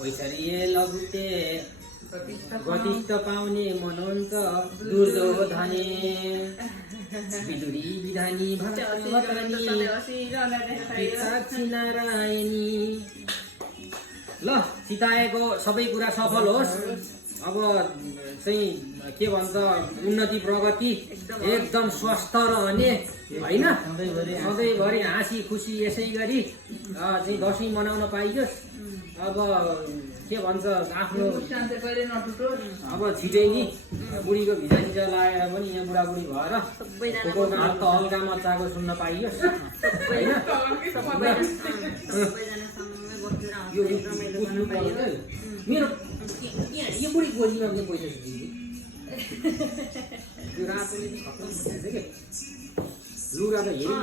वैसर्य लघुते गतिष्ठ पाउने मनोन्छ दुर्योधने विदुरी विधानी भक्तवतनी साक्षी नारायणी। ल चिताएको सबै कुरा सफल होस्। अब चाहिँ के भन्छ उन्नति प्रगति एकदम स्वस्थ रहने हैन, सधैँभरि हाँसी खुसी यसै गरी चाहिँ दसैँ मनाउन पाइयोस्। अब के भन्छ आफ्नो अब छिटै नि बुढीको भिजा सिजा लगाएर पनि यहाँ बुढाबुढी भएर हल्का हल्का मचाएको सुन्न पाइयोस् हैन। मेरो यो बुढी गोजीमा पनि पैसा यो रातोले खत्तम भइसक्यो के लुगा त हेर्नु